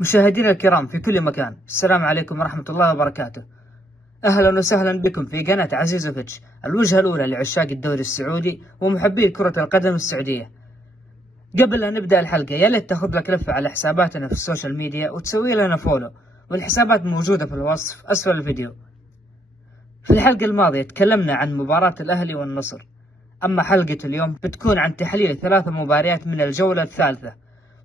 مشاهدينا الكرام في كل مكان، السلام عليكم ورحمة الله وبركاته. أهلا وسهلا بكم في قناة عزيزوفيتش، الوجهة الأولى لعشاق الدوري السعودي ومحبي كرة القدم السعودية. قبل أن نبدأ الحلقة يا ليت تاخذ لك لفة على حساباتنا في السوشيال ميديا وتسوي لنا فولو، والحسابات موجودة في الوصف أسفل الفيديو. في الحلقة الماضية تكلمنا عن مباراة الأهلي والنصر، أما حلقة اليوم بتكون عن تحليل 3 مباريات من الجولة الثالثة،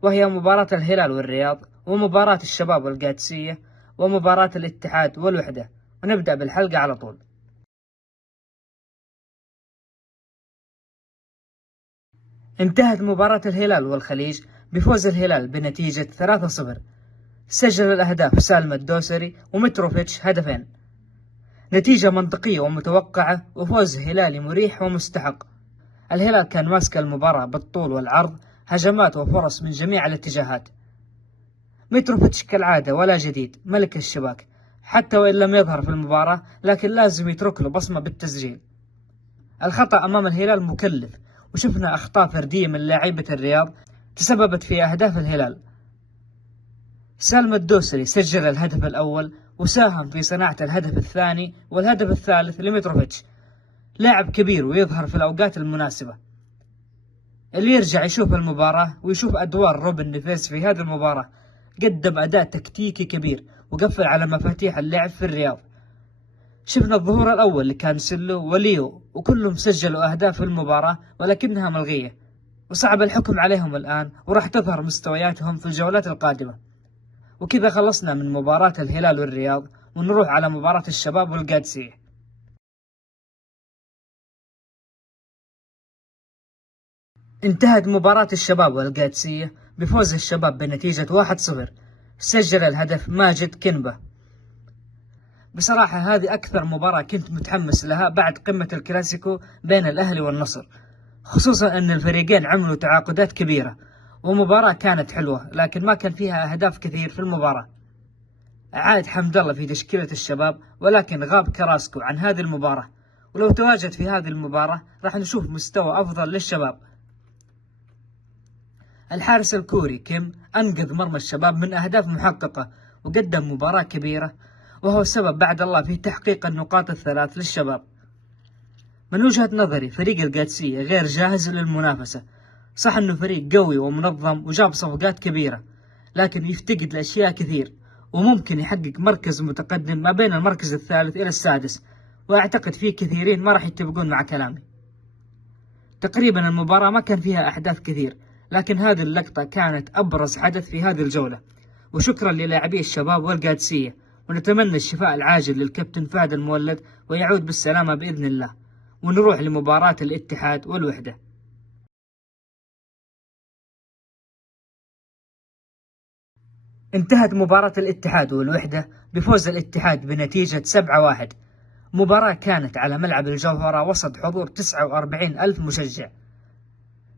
وهي مباراة الهلال والرياض، ومباراة الشباب والقادسية، ومباراة الاتحاد والوحدة. ونبدأ بالحلقة على طول. انتهت مباراة الهلال والخليج بفوز الهلال بنتيجة 3-0. سجل الأهداف سالم الدوسري ومتروفيتش هدفين. نتيجة منطقية ومتوقعة وفوز هلالي مريح ومستحق. الهلال كان ماسك المباراة بالطول والعرض، هجمات وفرص من جميع الاتجاهات. متروفيتش كالعادة ولا جديد، ملك الشباك، حتى وإن لم يظهر في المباراة لكن لازم يترك له بصمة بالتسجيل. الخطأ أمام الهلال مكلف، وشفنا أخطاء فردية من لاعيبة الرياض تسببت في أهداف الهلال. سالم الدوسري سجل الهدف الأول وساهم في صناعة الهدف الثاني والهدف الثالث لمتروفيتش. لاعب كبير ويظهر في الأوقات المناسبة. اللي يرجع يشوف المباراة ويشوف أدوار روبن نيفيز في هذه المباراة، قدم أداء تكتيكي كبير وقفل على مفاتيح اللعب في الرياض. شفنا الظهور الأول لكانسيلو وليو، وكلهم سجلوا أهداف في المباراة ولكنها ملغية، وصعب الحكم عليهم الآن، وراح تظهر مستوياتهم في الجولات القادمة. وكذا خلصنا من مباراة الهلال والرياض، ونروح على مباراة الشباب والقادسية. انتهت مباراة الشباب والقادسية بفوز الشباب بنتيجة 1-0. سجل الهدف ماجد كنبة. بصراحة هذه أكثر مباراة كنت متحمس لها بعد قمة الكلاسيكو بين الأهلي والنصر، خصوصا أن الفريقين عملوا تعاقدات كبيرة، ومباراة كانت حلوة لكن ما كان فيها أهداف كثير في المباراة. عاد حمد الله في تشكيلة الشباب، ولكن غاب كراسكو عن هذه المباراة، ولو تواجد في هذه المباراة راح نشوف مستوى أفضل للشباب. الحارس الكوري كيم أنقذ مرمى الشباب من أهداف محققة، وقدم مباراة كبيرة، وهو سبب بعد الله في تحقيق النقاط الثلاث للشباب. من وجهة نظري فريق القادسية غير جاهز للمنافسة. صح أنه فريق قوي ومنظم وجاب صفقات كبيرة، لكن يفتقد لأشياء كثير، وممكن يحقق مركز متقدم ما بين المركز الثالث إلى السادس، وأعتقد فيه كثيرين ما راح يتفقون مع كلامي. تقريبا المباراة ما كان فيها أحداث كثير، لكن هذه اللقطة كانت أبرز حدث في هذه الجولة. وشكرا للاعبي الشباب والقادسية، ونتمنى الشفاء العاجل للكابتن فهد المولد ويعود بالسلامة بإذن الله. ونروح لمباراة الاتحاد والوحدة. انتهت مباراة الاتحاد والوحدة بفوز الاتحاد بنتيجة 7-1. مباراة كانت على ملعب الجوهرة وسط حضور 49 ألف مشجع.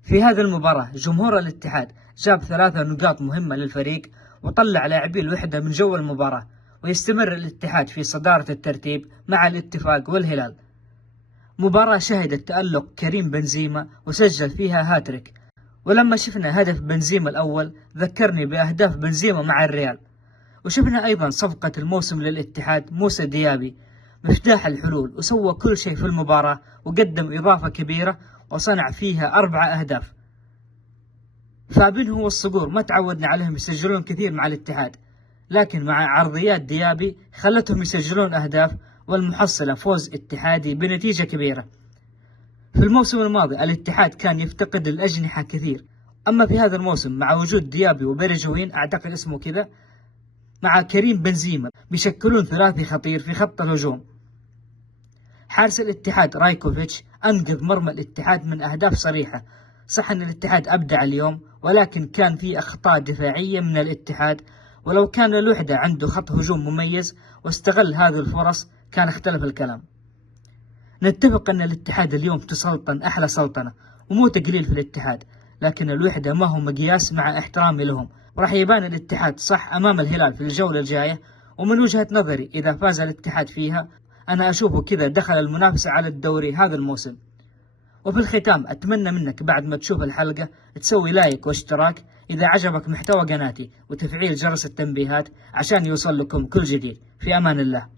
في هذه المباراة جمهور الاتحاد جاب 3 نقاط مهمة للفريق، وطلع لاعبي الوحدة من جو المباراة، ويستمر الاتحاد في صدارة الترتيب مع الاتفاق والهلال. مباراة شهدت تألق كريم بنزيما وسجل فيها هاتريك، ولما شفنا هدف بنزيما الأول ذكرني بأهداف بنزيما مع الريال. وشفنا أيضا صفقة الموسم للاتحاد موسى ديابي، مفتاح الحلول، وسوى كل شيء في المباراة، وقدم إضافة كبيرة وصنع فيها 4 أهداف. فابينهو والصقور ما تعودنا عليهم يسجلون كثير مع الاتحاد، لكن مع عرضيات ديابي خلتهم يسجلون أهداف، والمحصلة فوز اتحادي بنتيجة كبيرة. في الموسم الماضي الاتحاد كان يفتقد الأجنحة كثير، أما في هذا الموسم مع وجود ديابي وبيرجوين، أعتقد اسمه كذا، مع كريم بنزيما، بيشكلون ثلاثي خطير في خط الهجوم. حارس الاتحاد رايكوفيتش أنقذ مرمى الاتحاد من أهداف صريحة. صح أن الاتحاد أبدع اليوم، ولكن كان في أخطاء دفاعية من الاتحاد، ولو كان الوحدة عنده خط هجوم مميز واستغل هذه الفرص كان اختلف الكلام. نتفق أن الاتحاد اليوم تسلطن أحلى سلطنة، ومو تقليل في الاتحاد، لكن الوحدة ما هو مقياس مع احترامي لهم، وراح يبان الاتحاد صح أمام الهلال في الجولة الجاية. ومن وجهة نظري إذا فاز الاتحاد فيها أنا أشوفه كذا دخل المنافسة على الدوري هذا الموسم. وفي الختام أتمنى منك بعد ما تشوف الحلقة تسوي لايك واشتراك إذا عجبك محتوى قناتي وتفعيل جرس التنبيهات عشان يوصل لكم كل جديد. في أمان الله.